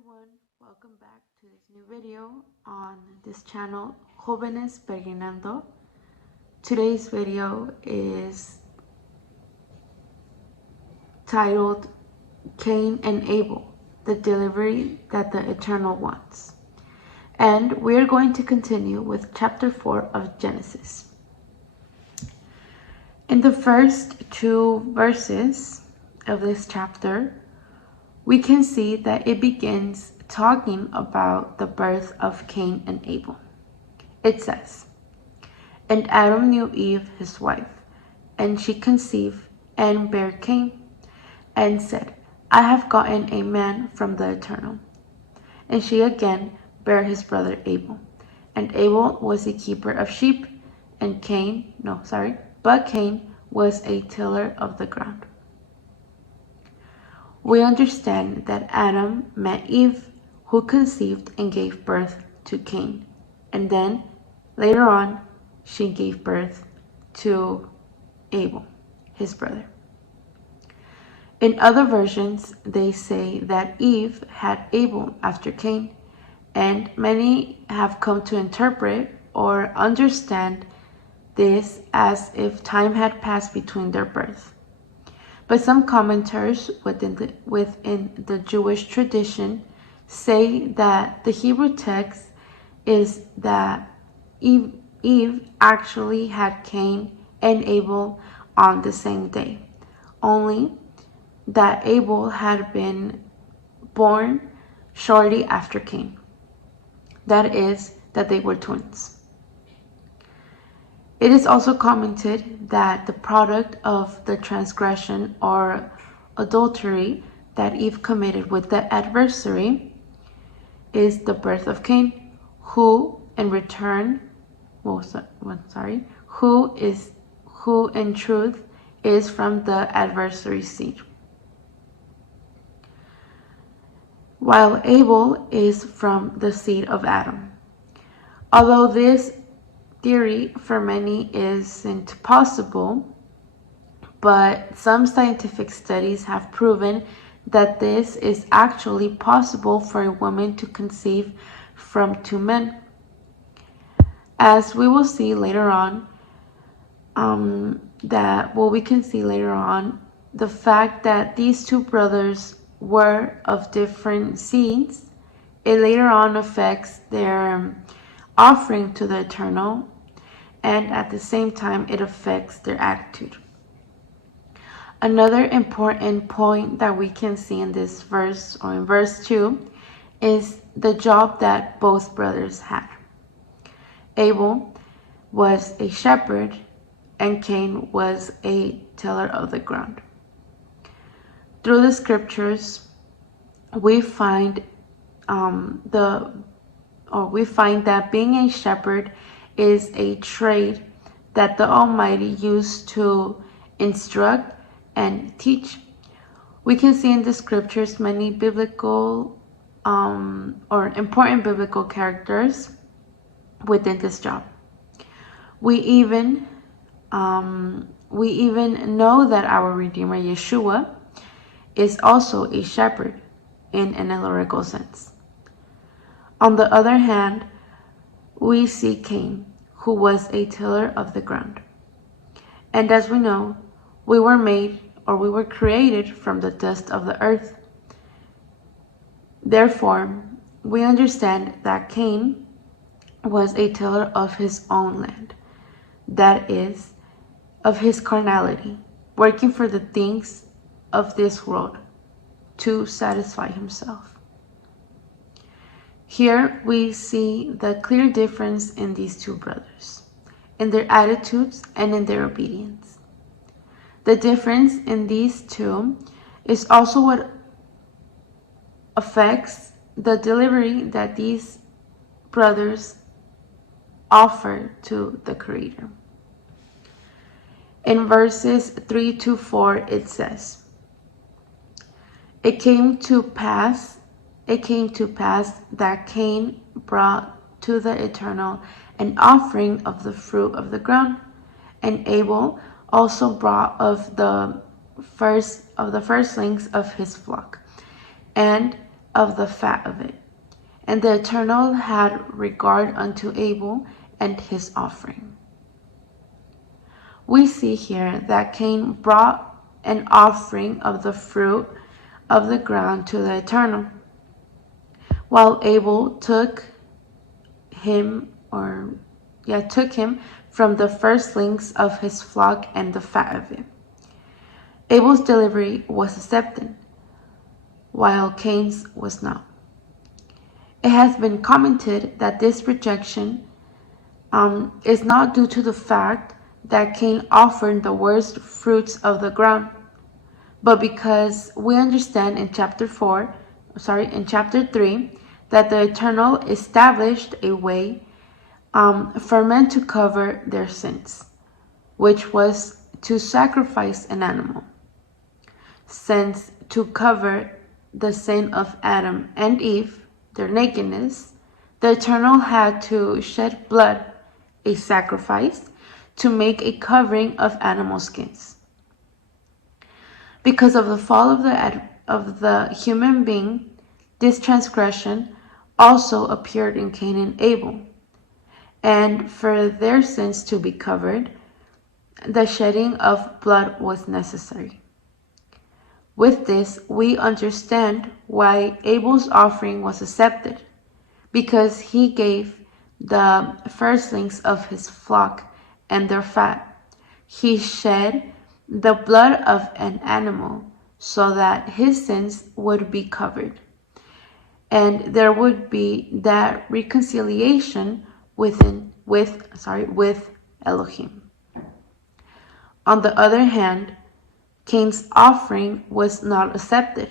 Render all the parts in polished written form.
everyone, welcome back to this new video on this channel, Jóvenes Peregrinando. Today's video is titled Cain and Abel, the delivery that the Eternal wants. And we're going to continue with chapter 4 of Genesis. In the first two verses of this chapter, we can see that it begins talking about the birth of Cain and Abel. It says, "And Adam knew Eve his wife, and she conceived and bare Cain, and said, I have gotten a man from the Eternal. And she again bare his brother Abel. And Abel was a keeper of sheep, but Cain was a tiller of the ground." We understand that Adam met Eve, who conceived and gave birth to Cain. And then, later on, she gave birth to Abel, his brother. In other versions, they say that Eve had Abel after Cain, and many have come to interpret or understand this as if time had passed between their births. But some commenters within the Jewish tradition say that the Hebrew text is that Eve actually had Cain and Abel on the same day, only that Abel had been born shortly after Cain. That is, that they were twins. It is also commented that the product of the transgression or adultery that Eve committed with the adversary is the birth of Cain, who in truth is from the adversary's seed, while Abel is from the seed of Adam. Although this theory for many isn't possible, but some scientific studies have proven that this is actually possible for a woman to conceive from two men. As we will see later on, the fact that these two brothers were of different seeds, it later on affects their offering to the Eternal, and at the same time it affects their attitude. Another important point that we can see in this verse, or in verse 2, is the job that both brothers had. Abel was a shepherd and Cain was a tiller of the ground. Through the scriptures, we find that being a shepherd is a trade that the Almighty used to instruct and teach. We can see in the scriptures many biblical or important biblical characters within this job. We even know that our Redeemer Yeshua is also a shepherd in an allegorical sense. On the other hand, we see Cain, who was a tiller of the ground. And as we know, we were created from the dust of the earth. Therefore, we understand that Cain was a tiller of his own land, that is, of his carnality, working for the things of this world to satisfy himself. Here we see the clear difference in these two brothers, in their attitudes and in their obedience. The difference in these two is also what affects the delivery that these brothers offer to the Creator. In verses 3 to 4 it says, It came to pass that Cain brought to the Eternal an offering of the fruit of the ground, and Abel also brought of the firstlings of his flock and of the fat of it. And the Eternal had regard unto Abel and his offering. We see here that Cain brought an offering of the fruit of the ground to the Eternal, while Abel took him from the firstlings of his flock and the fat of it. Abel's delivery was accepted, while Cain's was not. It has been commented that this rejection is not due to the fact that Cain offered the worst fruits of the ground, but because we understand in chapter 3, that the Eternal established a way for men to cover their sins, which was to sacrifice an animal. Since to cover the sin of Adam and Eve, their nakedness, the Eternal had to shed blood, a sacrifice, to make a covering of animal skins. Because of the fall of the human being, this transgression also appeared in Cain and Abel. And for their sins to be covered, the shedding of blood was necessary. With this, we understand why Abel's offering was accepted, because he gave the firstlings of his flock and their fat. He shed the blood of an animal so that his sins would be covered, and there would be that reconciliation with Elohim. On the other hand, Cain's offering was not accepted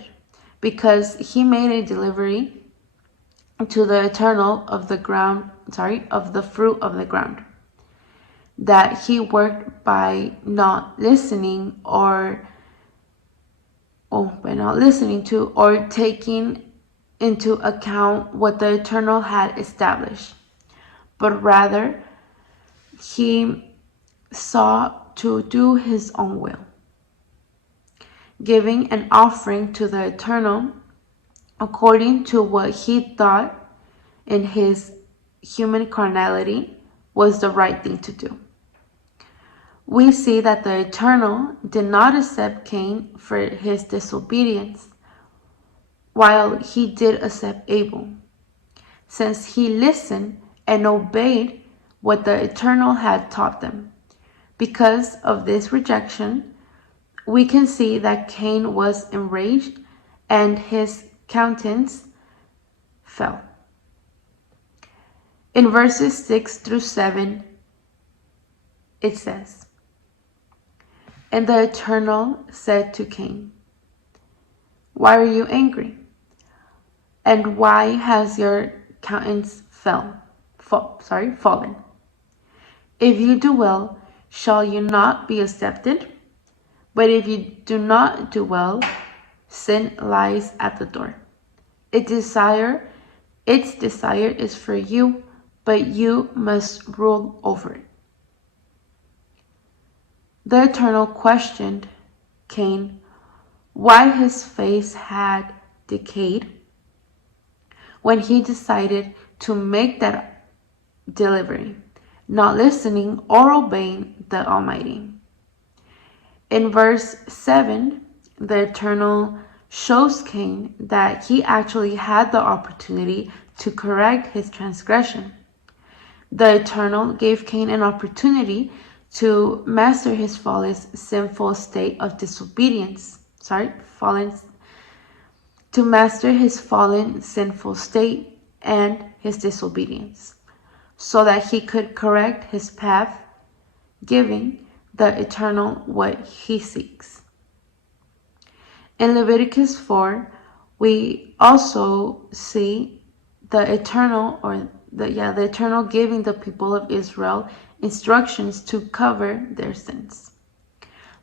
because he made a delivery to the Eternal of the fruit of the ground, that he worked by not listening to or taking into account what the Eternal had established, but rather he sought to do his own will, giving an offering to the Eternal according to what he thought in his human carnality was the right thing to do. We see that the Eternal did not accept Cain for his disobedience, while he did accept Abel, since he listened and obeyed what the Eternal had taught them. Because of this rejection, we can see that Cain was enraged and his countenance fell. In verses 6 through 7, it says, "And the Eternal said to Cain, 'Why are you angry? And why has your countenance fallen? If you do well, shall you not be accepted? But if you do not do well, sin lies at the door. Its desire is for you, but you must rule over it.' The Eternal questioned Cain why his face had decayed when he decided to make that delivery, not listening or obeying the Almighty. In verse 7, the Eternal shows Cain that he actually had the opportunity to correct his transgression. The Eternal gave Cain an opportunity to master his fallen sinful state of disobedience. To master his fallen sinful state and his disobedience, so that he could correct his path, giving the Eternal what he seeks. In Leviticus 4, we also see the Eternal giving the people of Israel instructions to cover their sins.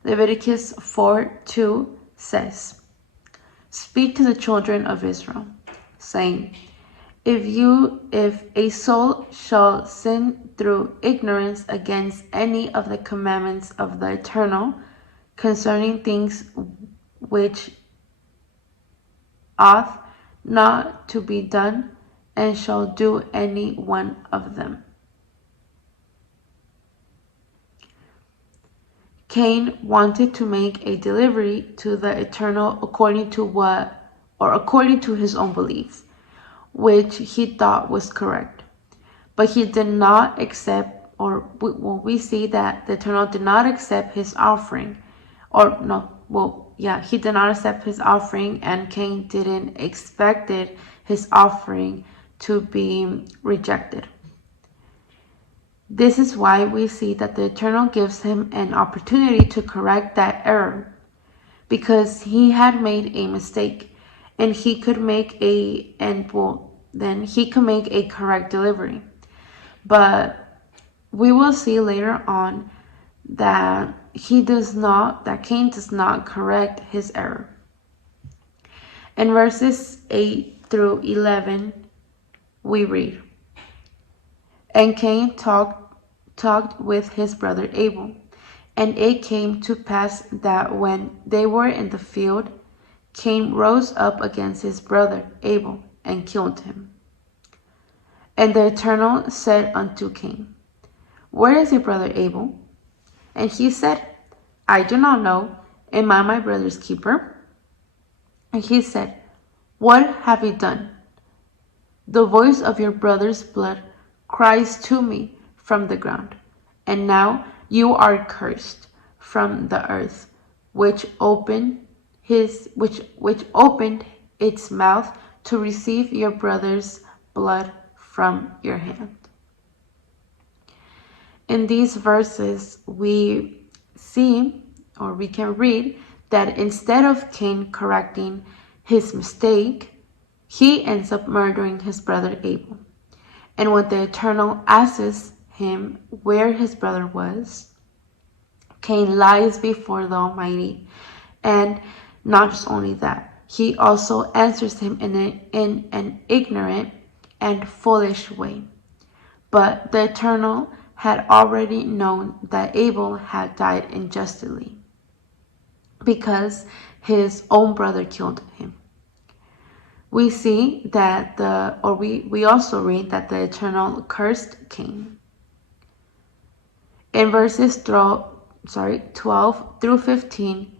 Leviticus 4:2 says, "Speak to the children of Israel, saying, If a soul shall sin through ignorance against any of the commandments of the Eternal concerning things which ought not to be done, and shall do any one of them. Cain wanted to make a delivery to the Eternal according to his own beliefs, which he thought was correct. But he did not accept, we see that the Eternal did not accept his offering. He did not accept his offering, and Cain didn't expect his offering to be rejected. This is why we see that the Eternal gives him an opportunity to correct that error, because he had made a mistake, and he could make a correct delivery. But we will see later on that Cain does not correct his error. In verses 8 through 11, we read, "And Cain talked with his brother Abel. And it came to pass that when they were in the field, Cain rose up against his brother Abel and killed him. And the Eternal said unto Cain, Where is your brother Abel? And he said, I do not know. Am I my brother's keeper? And he said, What have you done? The voice of your brother's blood cries to me from the ground. And now you are cursed from the earth, which opened its mouth to receive your brother's blood from your hand." In these verses, we can read that instead of Cain correcting his mistake, he ends up murdering his brother Abel. And when the Eternal asks him where his brother was, Cain lies before the Almighty. And not just only that, he also answers him in an ignorant and foolish way. But the Eternal had already known that Abel had died unjustly because his own brother killed him. We see that we also read that the Eternal cursed Cain. In verses 12 through 15,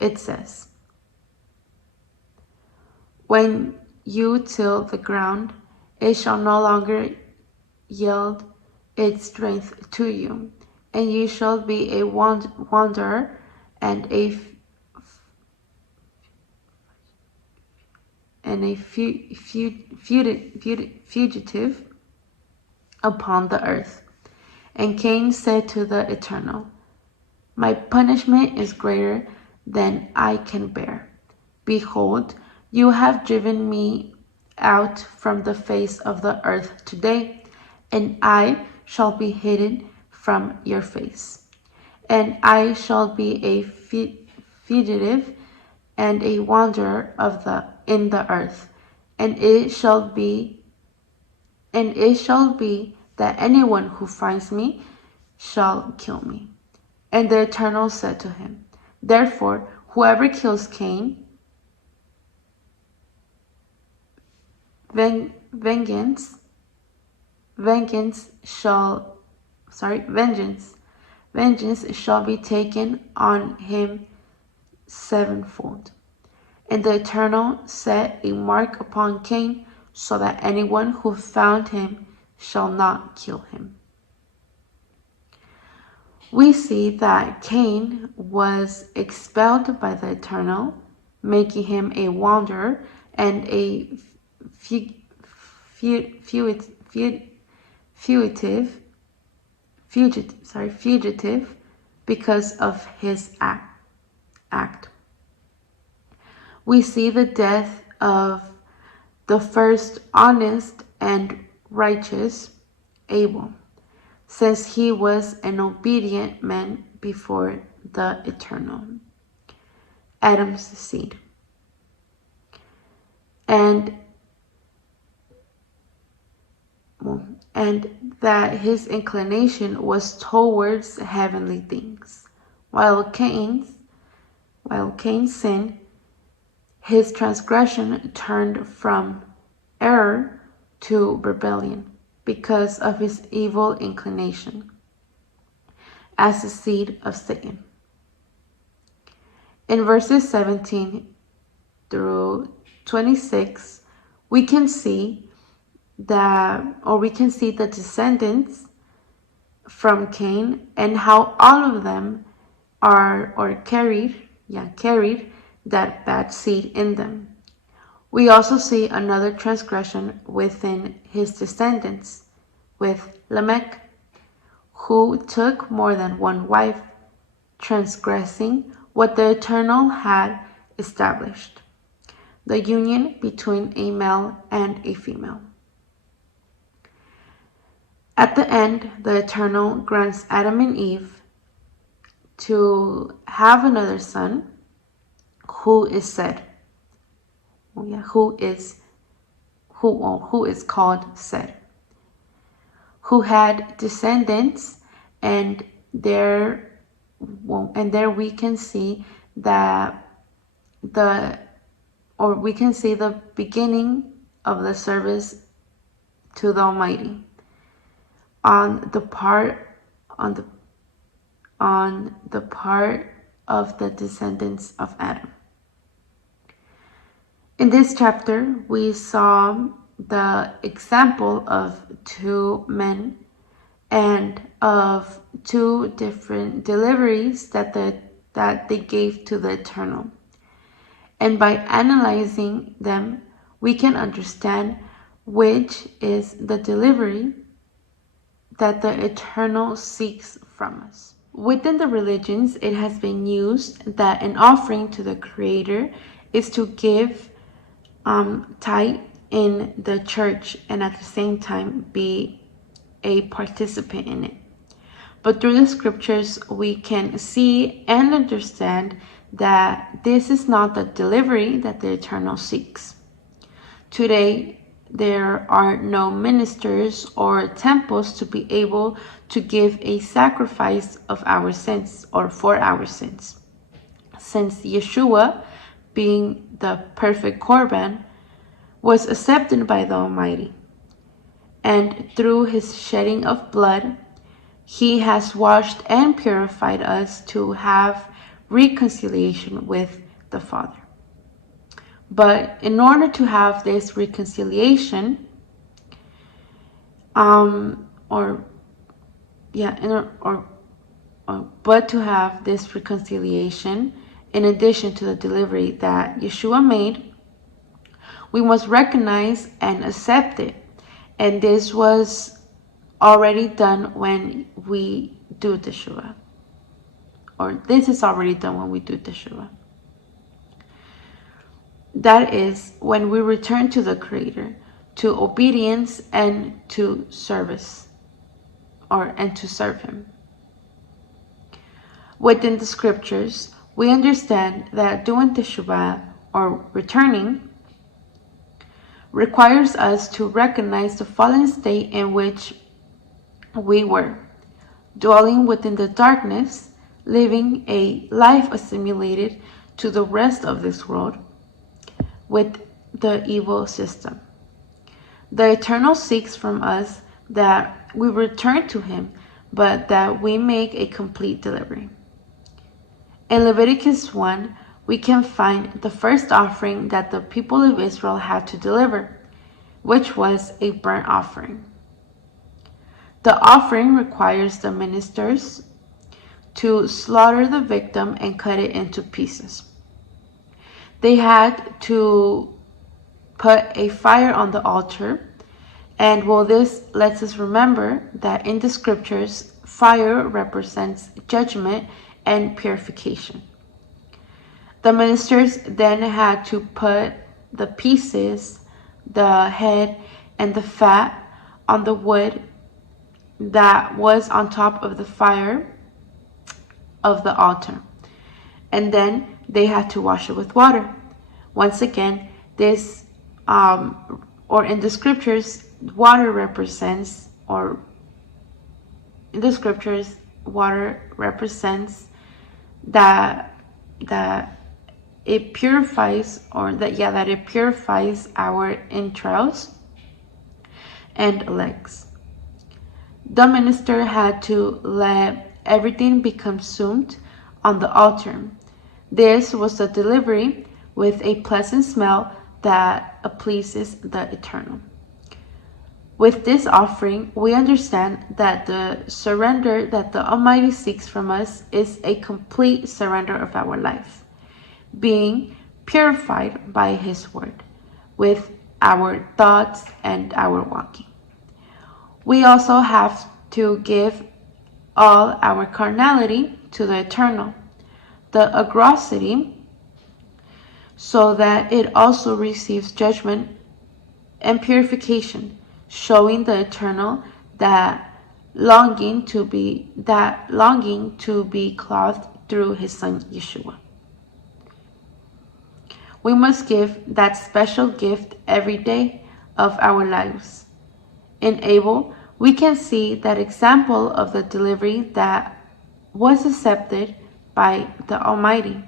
it says, "When you till the ground, it shall no longer yield its strength to you, and you shall be a wanderer and a fugitive upon the earth." And Cain said to the Eternal, "My punishment is greater than I can bear. Behold, you have driven me out from the face of the earth today, and I shall be hidden from your face. And I shall be a fugitive and a wanderer in the earth. And it shall be that anyone who finds me shall kill me." And the Eternal said to him, "Therefore, whoever kills Cain, vengeance shall be taken on him sevenfold." And the Eternal set a mark upon Cain, so that anyone who found him shall not kill him. We see that Cain was expelled by the Eternal, making him a wanderer and a fugitive because of his act. We see the death of the first honest and righteous Abel, since he was an obedient man before the Eternal, Adam's seed, and that his inclination was towards heavenly things, while Cain's sin, his transgression turned from error to rebellion because of his evil inclination, as the seed of Satan. In verses 17 through 26, we can see the descendants from Cain and how all of them carried that bad seed in them. We also see another transgression within his descendants with Lamech, who took more than one wife, transgressing what the Eternal had established, the union between a male and a female. At the end, the Eternal grants Adam and Eve to have another son who is said, who is called Seth, who had descendants, and there we can see the beginning of the service to the Almighty on the part of the descendants of Adam. In this chapter, we saw the example of two men and of two different deliveries that they gave to the Eternal. And by analyzing them, we can understand which is the delivery that the Eternal seeks from us. Within the religions, it has been used that an offering to the Creator is to give tithe in the church and at the same time be a participant in it. But through the scriptures, we can see and understand that this is not the delivery that the Eternal seeks. Today, there are no ministers or temples to be able to give a sacrifice of our sins or for our sins, since Yeshua, being the perfect Korban, was accepted by the Almighty. And through his shedding of blood, he has washed and purified us to have reconciliation with the Father. But in order to have this reconciliation, in addition to the delivery that Yeshua made, we must recognize and accept it. And this was already done when we do Teshuvah. Or this is already done when we do Teshuvah. That is when we return to the Creator, to obedience and to service, and to serve Him. Within the scriptures, we understand that doing Teshuvah, or returning, requires us to recognize the fallen state in which we were, dwelling within the darkness, living a life assimilated to the rest of this world with the evil system. The Eternal seeks from us that we return to Him, but that we make a complete delivery. In Leviticus 1, we can find the first offering that the people of Israel had to deliver, which was a burnt offering. The offering requires the ministers to slaughter the victim and cut it into pieces. They had to put a fire on the altar, and this lets us remember that in the scriptures, fire represents judgment and purification. The ministers then had to put the pieces, the head, and the fat on the wood that was on top of the fire of the altar. And then they had to wash it with water. Once again, in the scriptures, water represents it purifies, that it purifies our entrails and legs. The minister had to let everything be consumed on the altar. This was a delivery with a pleasant smell that pleases the Eternal. With this offering, we understand that the surrender that the Almighty seeks from us is a complete surrender of our life, being purified by His Word, with our thoughts and our walking. We also have to give all our carnality to the Eternal, the aggrosity, so that it also receives judgment and purification, showing the Eternal that longing to be clothed through His Son Yeshua. We must give that special gift every day of our lives. In Abel, we can see that example of the delivery that was accepted by the Almighty.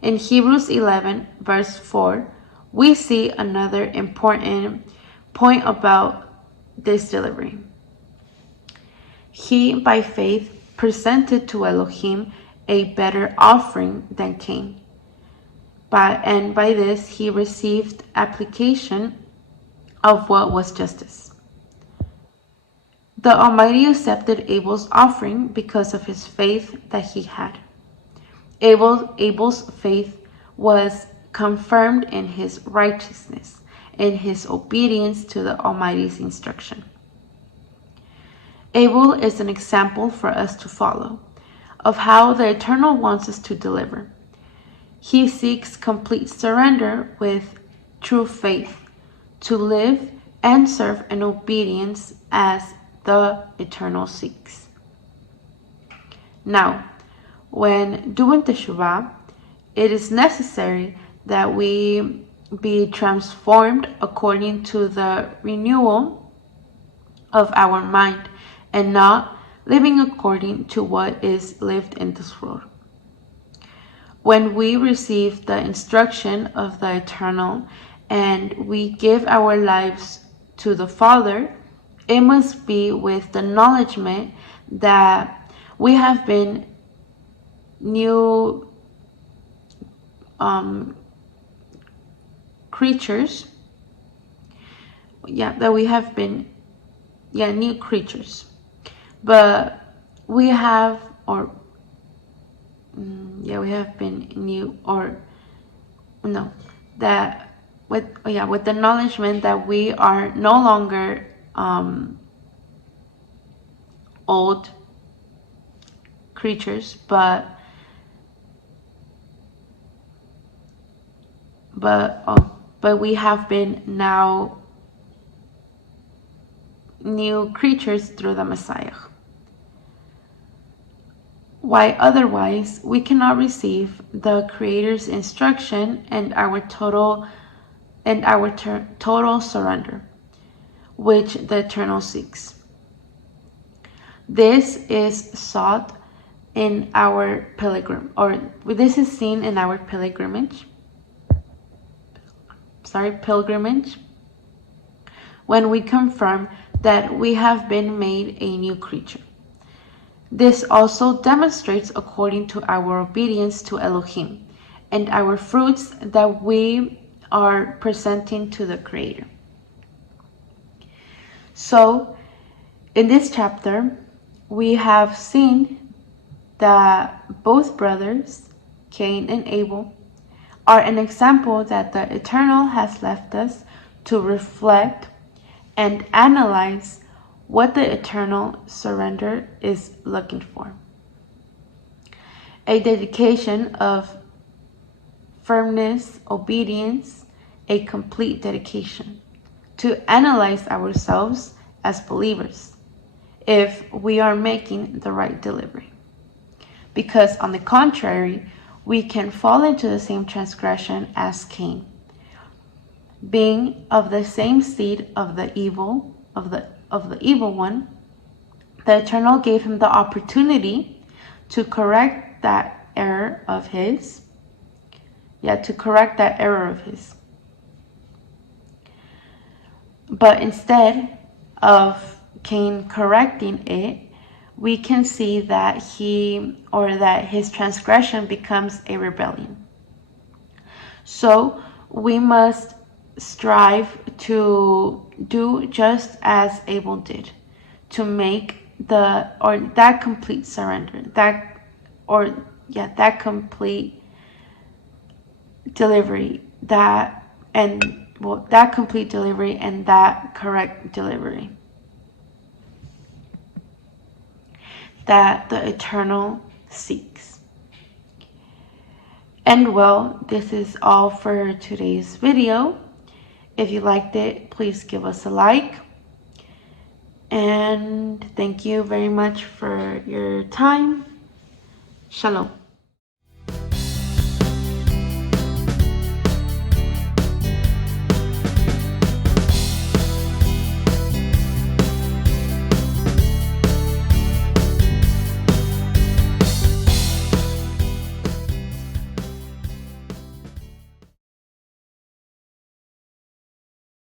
In Hebrews 11, verse 4, we see another important point about this delivery. He, by faith, presented to Elohim a better offering than Cain. And by this, he received application of what was justice. The Almighty accepted Abel's offering because of his faith that he had. Abel's faith was confirmed in his righteousness, in his obedience to the Almighty's instruction. Abel is an example for us to follow of how the Eternal wants us to deliver. He seeks complete surrender with true faith to live and serve in obedience as the Eternal seeks. Now, when doing teshuvah, it is necessary that we be transformed according to the renewal of our mind and not living according to what is lived in this world. When we receive the instruction of the Eternal and we give our lives to the Father, it must be with the acknowledgement that we have been new creatures. That we have been new creatures. But we have been new, that with the acknowledgement that we are no longer old creatures, but we have been now new creatures through the Messiah. Why otherwise we cannot receive the Creator's instruction and our total surrender, which the Eternal seeks. This is sought in our this is seen in our pilgrimage, when we confirm that we have been made a new creature. This also demonstrates according to our obedience to Elohim and our fruits that we are presenting to the Creator. So, in this chapter, we have seen that both brothers, Cain and Abel, are an example that the Eternal has left us to reflect and analyze what the Eternal surrender is looking for. A dedication of firmness, obedience, a complete dedication to analyze ourselves as believers if we are making the right delivery. Because on the contrary, we can fall into the same transgression as Cain, being of the same seed of the evil one. The Eternal gave him the opportunity to correct that error of his to correct that error of his. But instead of Cain correcting it, we can see that his transgression becomes a rebellion. So we must strive to do just as Abel did, to make that complete surrender, that complete delivery, that complete delivery and that correct delivery that the Eternal seeks. And well, this is all for today's video. If you liked it, please give us a like. And thank you very much for your time. Shalom.